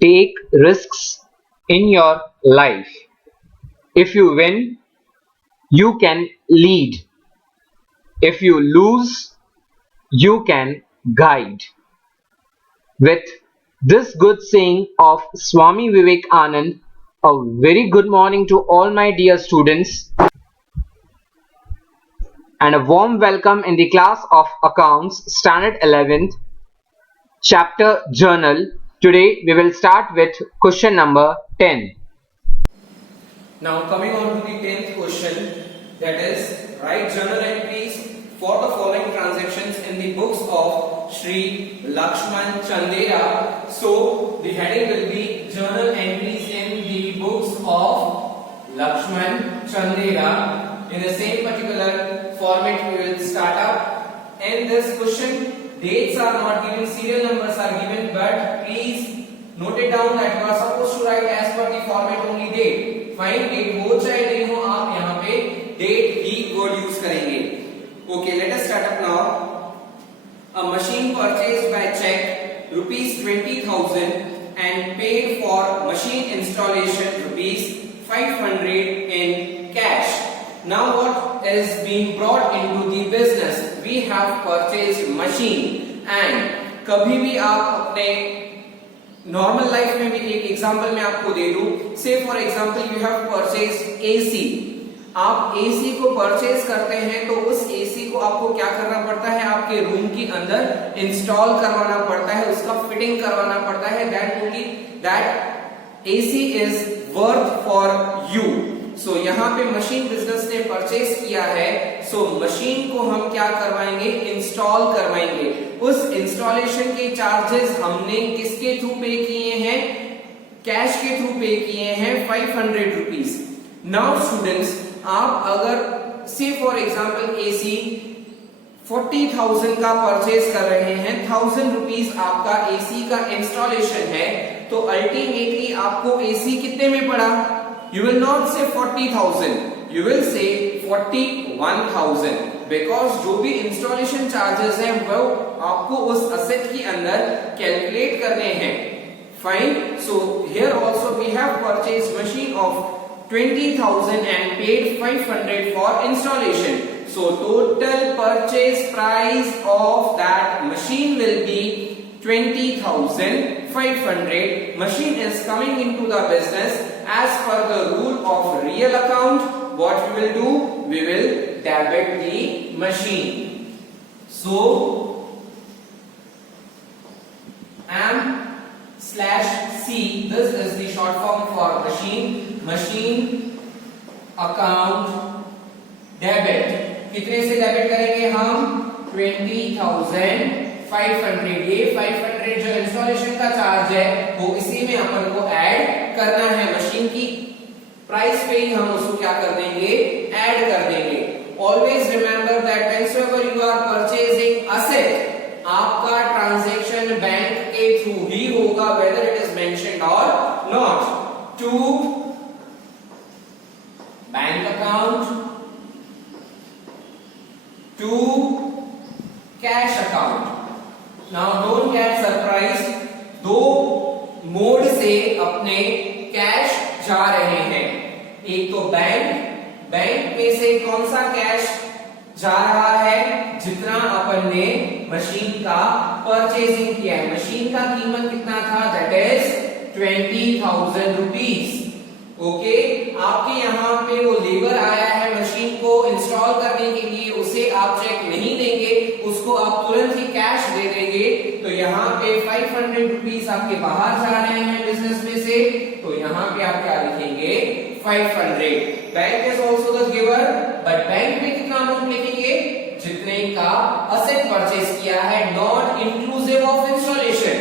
take risks in your life. If you win, you can lead. If you lose, you can guide. With this good saying of Swami Vivekanand, a very good morning to all my dear students and a warm welcome in the class of Accounts Standard 11th Chapter Journal. Today we will start with question number 10. Now coming on to the 10th question, that is write journal entries for the following transactions in the books of Sri Lakshman Chandera. So the heading will be journal entries in the books of Lakshman Chandera. In the same particular format we will start up. In this question, dates are not given, serial numbers are given, but please note it down that you are supposed to write as per the format only date. Fine date हो चाहे नहीं हो, आप यहाँ पे date ही word use करेंगे. Okay, let us start up now. A machine purchased by cheque ₹20,000 and paid for machine installation ₹500 in cash. Now what is being brought into the business? We have purchased machine. And कभी भी आप अपने normal life में भी एक example मैं आपको दे दूं. से for example you have purchased AC. आप एसी को परचेज करते हैं तो उस एसी को आपको क्या करना पड़ता है? आपके रूम के अंदर इंस्टॉल करवाना पड़ता है, उसका फिटिंग करवाना पड़ता है. That only that AC is worth for you. So यहाँ पे मशीन बिजनेस ने परचेज किया है, सो मशीन को हम क्या करवाएंगे? इंस्टॉल करवाएंगे. उस इंस्टॉलेशन के चार्जेस हमने किसके थ्रू पे किए हैं? कैश के थ्रू पे किए हैं, ₹500. नाउ स्टूडेंट्स, आप अगर से फॉर एग्जांपल एसी 40,000 का परचेज कर रहे हैं, ₹1,000 आपका एसी का इंस्टॉलेशन है, तो अल्टीमेटली आपको एसी कितने में पड़ा? You will not say 40,000, you will say 41,000, because जो भी इंस्टॉलेशन चार्जेस हैं वो आपको उस असेट के अंदर कैलकुलेट करने हैं. Fine. So here also we have purchased machine of 20,000 and paid 500 for installation. So total purchase price of that machine will be 20,500. Machine is coming into the business. As per the rule of real account, what we will do? We will debit the machine. So M/C, this is the short form for machine. Machine account debit. कितने से debit करेंगे हम? 20,500. ये 500 जो installation का charge है वो इसी में अपन को ऐड करना है. मशीन की प्राइस पे ही हम उसको क्या कर देंगे? ऐड कर देंगे. Always remember that whenever you are purchasing asset, आपका ट्रांजैक्शन बैंक के थ्रू ही होगा, वेदर इट इज मेंशन्ड और not. To bank account, to cash account. Now don't get surprise, दो मोड से अपने कैश जा रहे हैं. एक तो बैंक में से कौन सा कैश जा रहा है? जितना अपन ने मशीन का परचेजिंग किया है. मशीन का कीमत कितना था? That is ₹20,000. ओके, आपके यहाँ पे वो लेबर आया है मशीन को इंस्टॉल करने के लिए, उसे आप चेक नहीं देंगे, उसको आप तुरंत ही कैश दे देंगे. तो यहाँ पे ₹500 आपके बाहर जा रहे हैं बिजनेस में से, तो यहाँ पे आप क्या लिखेंगे? 500. Bank is also the giver, but bank में कितना अमाउंट लिखेंगे? जितने का असेट परचेज किया है, नॉट इंक्लूसिव ऑफ इंस्टॉलेशन.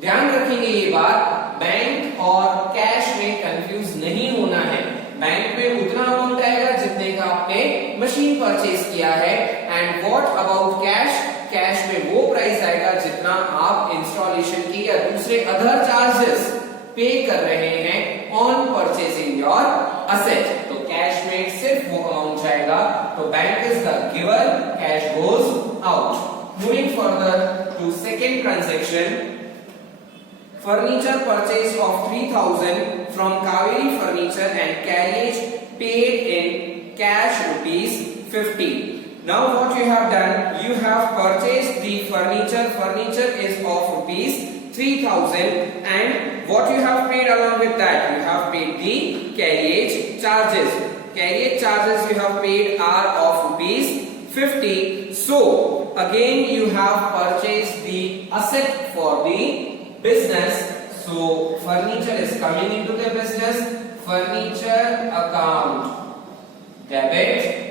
ध्यान रखेंगे ये बात, बैंक और कैश में कंफ्यूज नहीं होना है. बैंक में उतना अमाउंट आएगा जितने का आपने मशीन परचेज किया है. And what about cash? Cash में वो प्राइस आएगा जितना आप इंस्टॉलेशन की या दूसरे अदर चार्जेस पे कर रहे हैं ऑन परचेजिंग योर असेट. तो कैश में सिर्फ वो अमाउंट जाएगा. तो bank is the giver, cash goes out. Moving further to second transaction. furniture purchase of 3000 from Kaveri Furniture and carriage paid in cash rupees 50. Now what you have done, you have purchased the furniture. Furniture is of rupees 3000 and what you have paid along with that, you have paid the carriage charges. Carriage charges you have paid are of rupees 50. So again you have purchased the asset for the business. So furniture is coming into the business. Furniture account debit.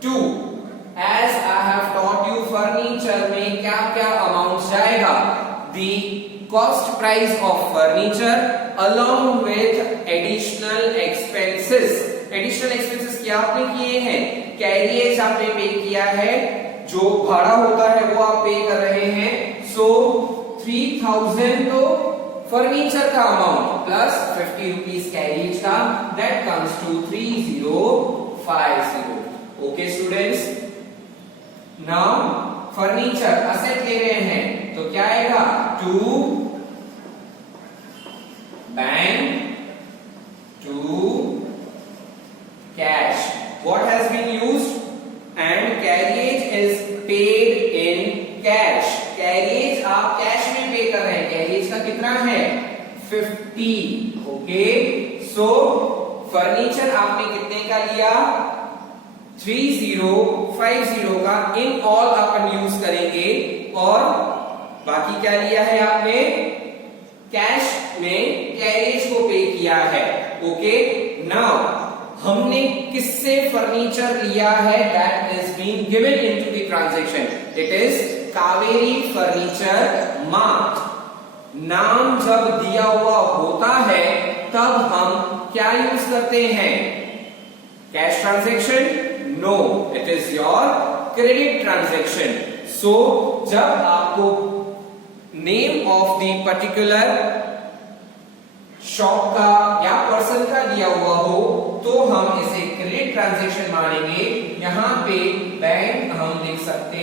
2. As I have taught you, furniture में क्या क्या amount जाएगा? The cost price of furniture along with additional expenses. Additional expenses क्या आपने किए हैं? Carriage आपने पे किया है, जो भाड़ा होता है वो आप पे कर रहे हैं. So 3000 तो फर्नीचर का अमाउंट प्लस 50 रुपीज कैरियज का, that comes to 3050. Okay students, now furniture asset ले रहे हैं तो क्या आएगा? To bank to cash. What has been used and carriage is paid in cash. Carriage आप कैश में पे कर रहे हैं. कैरियज का कितना है? 50. ओके, सो फर्नीचर आपने कितने का लिया? 3050 का इन ऑल अपन यूज करेंगे. और बाकी क्या लिया है आपने? कैश में कैरियज को पे किया है. ओके, नाउ हमने किससे फर्नीचर लिया है? That is been given into the transaction. It is Kaveri furniture mart. नाम जब दिया हुआ होता है तब हम क्या यूज करते हैं? Cash transaction? No, it is your credit transaction. So जब आपको name of the particular shop का या पर्सन का दिया हुआ हो तो हम इसे क्रेडिट ट्रांजैक्शन मानेंगे. यहाँ पे बैंक हम लिख सकते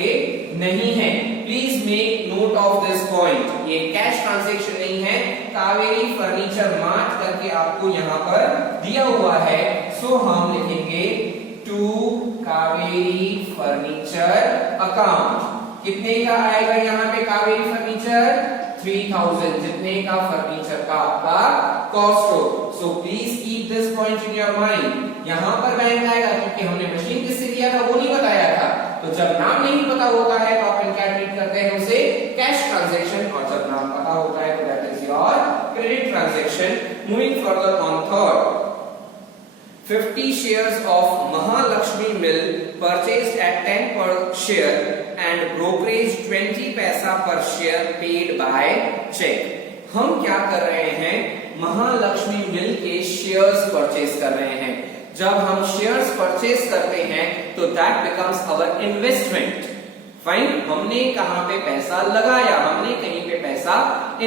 नहीं है. Please make note of this point. ये कैश ट्रांजैक्शन नहीं है. कावेरी फर्नीचर मार्ट करके आपको यहाँ पर दिया हुआ है. सो हम लिखेंगे टू कावेरी फर्नीचर अकाउंट. कितने का आएगा यहाँ पे कावेरी फर्नीचर? 3000. जितने का फर्नीचर का आपका कॉस्ट हो. So please keep this point in your mind. यहाँ पर बैंक आएगा क्योंकि हमने मशीन किससे लिया था वो नहीं बताया था. तो जब नाम नहीं पता होता है तो अपन क्या ट्रीट करते हैं? उसे कैश ट्रांजैक्शन. और जब नाम पता होता है तो that is your credit transaction. Moving further on third. 50 shares of Mahalakshmi Mill purchased at 10 per share and brokerage 20 पैसा per share paid by check. हम क्या कर रहे हैं? महालक्ष्मी मिल के शेयर्स परचेज कर रहे हैं. जब हम शेयर्स परचेज करते हैं तो that becomes our investment. Fine, हमने कहां पे पैसा लगाया? हमने कहीं पे पैसा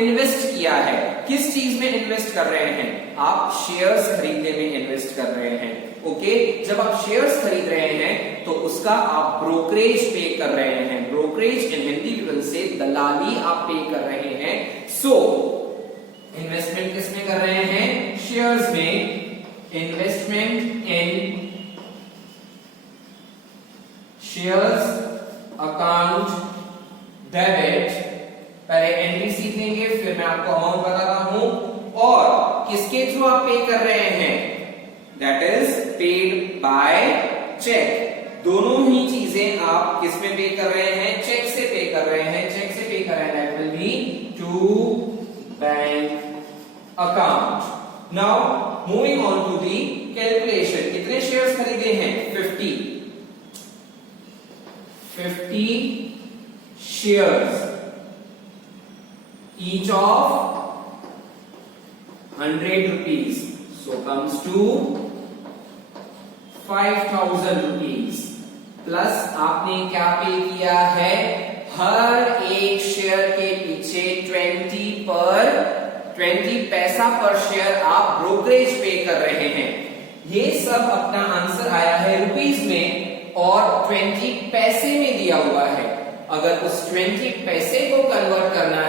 इन्वेस्ट किया है. किस चीज में इन्वेस्ट कर रहे हैं? आप शेयर्स खरीदने में इन्वेस्ट कर रहे हैं. ओके, जब आप शेयर्स खरीद रहे हैं तो उसका आप ब्रोकरेज पे कर रहे हैं. Brokerage in Hindi we will say dalali आप पे कर रहे हैं. सो इन्वेस्टमेंट किस में कर रहे हैं? शेयर्स में. इन्वेस्टमेंट इन शेयर्स अकाउंट डेबिट. पहले एंट्री सीख लेंगे फिर मैं आपको अमाउंट बताता हूं. और किसके थ्रू आप पे कर रहे हैं? That is paid by cheque. दोनों ही चीजें आप किस में पे कर रहे हैं? चेक से पे कर रहे हैं. चेक से पे कर रहे हैं. That will be to bank account. Now moving on to the calculation. कितने शेयर्स खरीदे हैं? 50 shares each of 100 rupees. So comes to 5000 rupees. Plus आपने क्या पे किया है? हर एक शेयर के पीछे 20 पैसा पर शेयर आप ब्रोकरेज पे कर रहे हैं. ये सब अपना आंसर आया है रुपीस में और 20 पैसे में दिया हुआ है. अगर उस 20 पैसे को कन्वर्ट करना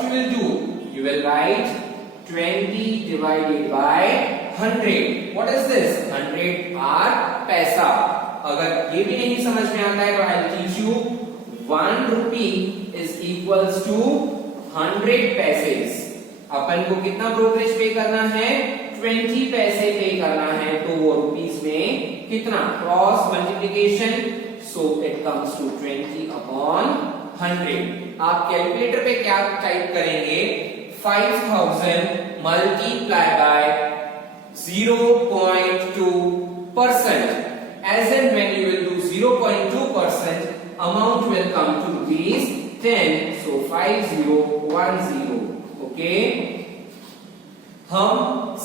what you will do? You will write 20 divided by 100. What is this? 100 are पैसा. अगर ये भी नहीं समझ में आता है तो I'll teach you 1 rupee is equals to 100 पैसेस. अपन को कितना ब्रोकरेज पे करना है? 20 पैसे पे करना है. तो वो रुपीस में कितना? Cross multiplication, so it comes to 20 upon 100. आप कैलकुलेटर पे क्या टाइप करेंगे? 5000 multiply by 0.2%. As and when you will do 0.2%, amount will come to rupees 10. So 5010. Okay. हम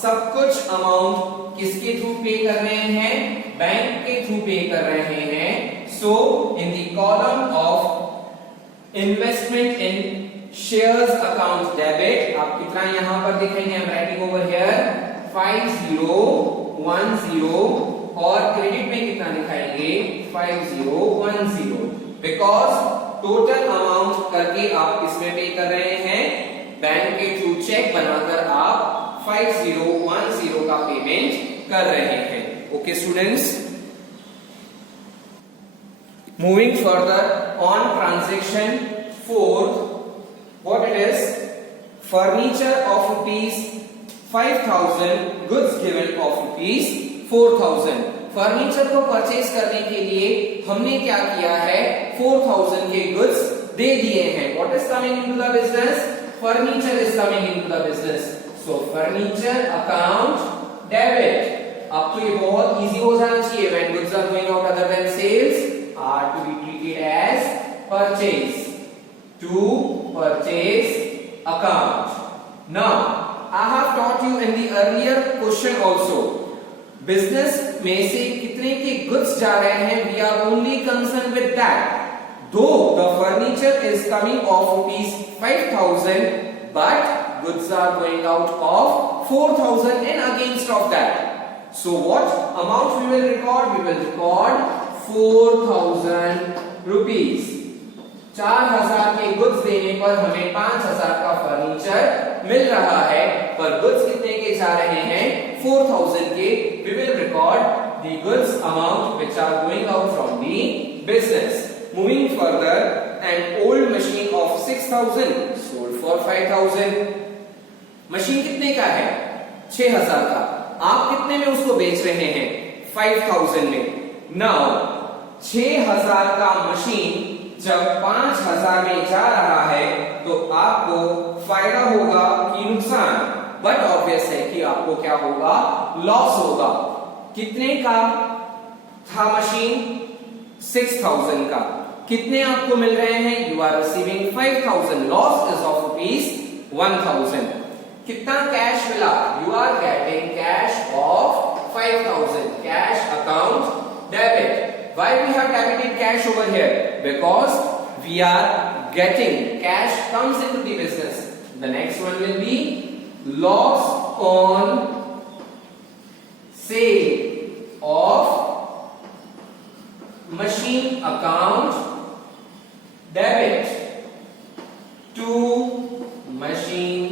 सब कुछ अमाउंट किसके थ्रू पे कर रहे हैं? बैंक के थ्रू पे कर रहे हैं. So in the column of investment in shares account debit, आप कितना यहां पर दिखेंगे? I'm writing over here 5010. और क्रेडिट में कितना दिखाएंगे? 5010. बिकॉज टोटल अमाउंट करके आप किसमें पे कर रहे हैं? बैंक के थ्रू चेक बनाकर आप 5010 का पेमेंट कर रहे हैं. Okay students, moving further on transaction 4, what it is? Furniture of ₹5000, goods given of ₹4000. Furniture को परचेज करने के लिए हमने क्या किया है? 4000 के गुड्स दे दिए हैं. What is coming into the business? Furniture is coming into the business. So furniture account debit. अब तो ये बहुत इजी हो जाना चाहिए. When goods are going out other than sales are to be treated as purchase. To purchase account. Now I have taught you in the earlier question also. Business में से कितने के गुड्स जा रहे हैं? We are only concerned with that. Though the furniture is coming of ₹5000, but goods are going out of 4000 and against of that. So what amount we will record? We will record 4000 rupees. 4000 के goods देने पर हमें 5000 का furniture मिल रहा है, पर goods कितने के जा रहे हैं? 4000 के. We will record the goods amount which are going out from the business. Moving further, an old machine of 6000 sold for 5000. Machine कितने का है? 6000 का. आप कितने में उसको बेच रहे हैं? 5000 में. Now 6000 का मशीन जब 5000 में जा रहा है तो आपको फायदा होगा कि नुकसान? बट ऑब्वियस है कि आपको क्या होगा? लॉस होगा. कितने का था मशीन? 6000 का. कितने आपको मिल रहे हैं? You are receiving 5000. Loss is of ₹1000. कितना कैश मिला? You are getting cash of 5000. Cash account debit. Why we have debited cash over here? Because we are getting cash comes into the business. The next one will be loss on sale of machine account debit to machine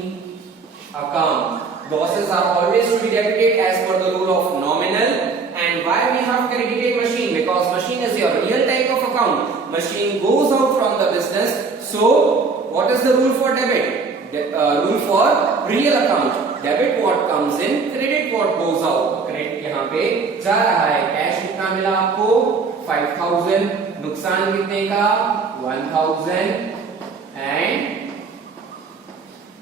account. Losses are always to be debited as per the rule of nominal. And why we have credited machine? Because machine is your real type of account. Machine goes out from the business. So what is the rule for debit? Rule for real account. Debit what comes in, credit what goes out. Credit यहाँ पे जा रहा है. Cash कितना मिला आपको? 5000. नुकसान कितने का? 1000. एंड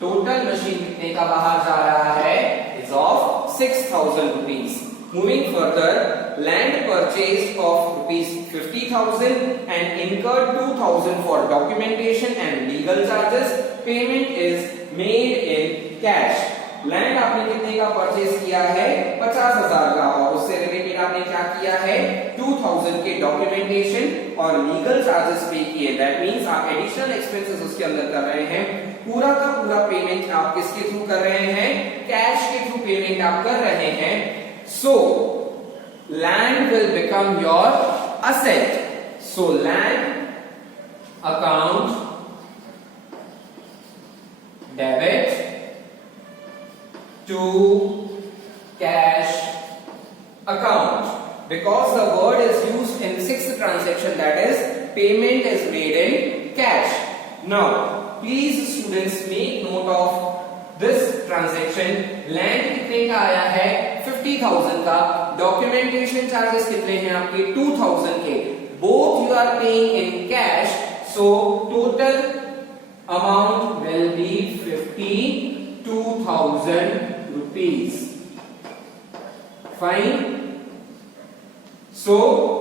टोटल मशीन कितने का बाहर जा रहा है? Is of 6000 rupees. Moving further, land purchase of ₹50,000 and incurred 2,000 for documentation and legal charges. Payment is made in cash. Land आपने कितने का परचेज किया है? 50,000 का. और उससे रिलेटेड आपने क्या किया है? 2000 के डॉक्यूमेंटेशन और लीगल चार्जेस पे किए. दैट मींस आप एडिशनल एक्सपेंसेस उसके अंदर कर रहे हैं. पूरा का पूरा पेमेंट आप किसके थ्रू कर रहे हैं? कैश के थ्रू पेमेंट आप कर रहे हैं. So land will become your asset. So land account debit to cash account. Because the word is used in sixth transaction, that is payment is made in cash. Now please students make note of this transaction. Land कितने का आया है 50,000 का, documentation charges कितने हैं आपके 2,000 के, both you are paying in cash, so total amount will be 52,000 rupees. Fine. So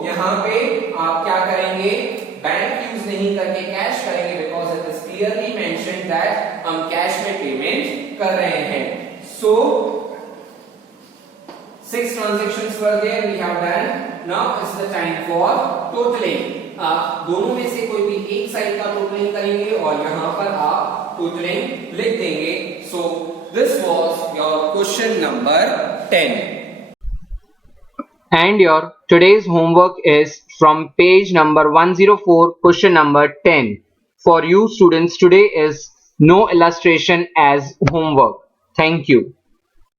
यहां पे आप क्या करेंगे, बैंक यूज नहीं करके कैश करेंगे, because it is clearly mention that हम कैश में पेमेंट कर रहे हैं. सो 6 transactions were there, we have done. Now is the time for totaling. आप दोनों में से कोई भी एक साइड का टोटलिंग करेंगे और यहाँ पर आप टोटलिंग लिख देंगे. So this was your question number 10. And your today's homework is from page number 104, question number 10. For you students, today is no illustration as homework. Thank you.